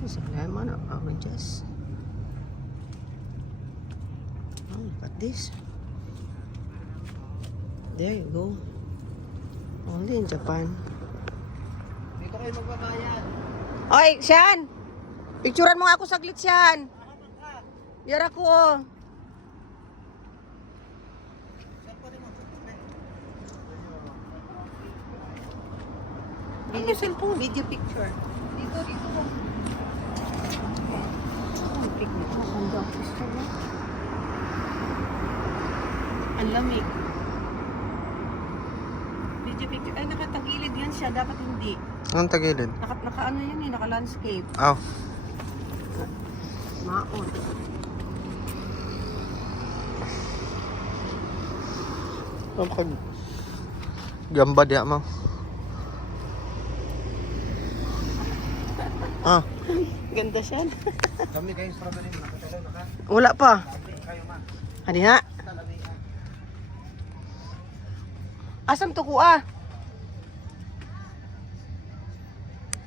This is a lemon or oranges. Oh, look at this. There you go. Only in Japan. Dito kayo magbabayad. Oy, Sian! Picturean mo nga ako saglit, Sian. Yara ko. Video cellphone. Video picture. Dito. Ang lamig. Video picture. Ay, nakatagilid yan siya. Dapat hindi. Anong tagilid? Naka ano yan eh, naka-landscape. Oh. Maon. Kapag gamba diya mo. Ah, Ganda siya. Kami kayo strawberry mo. Nakatalaw na ka. Wala pa. Kayo ma. Hadi ha. Talabi. Asam to kuha?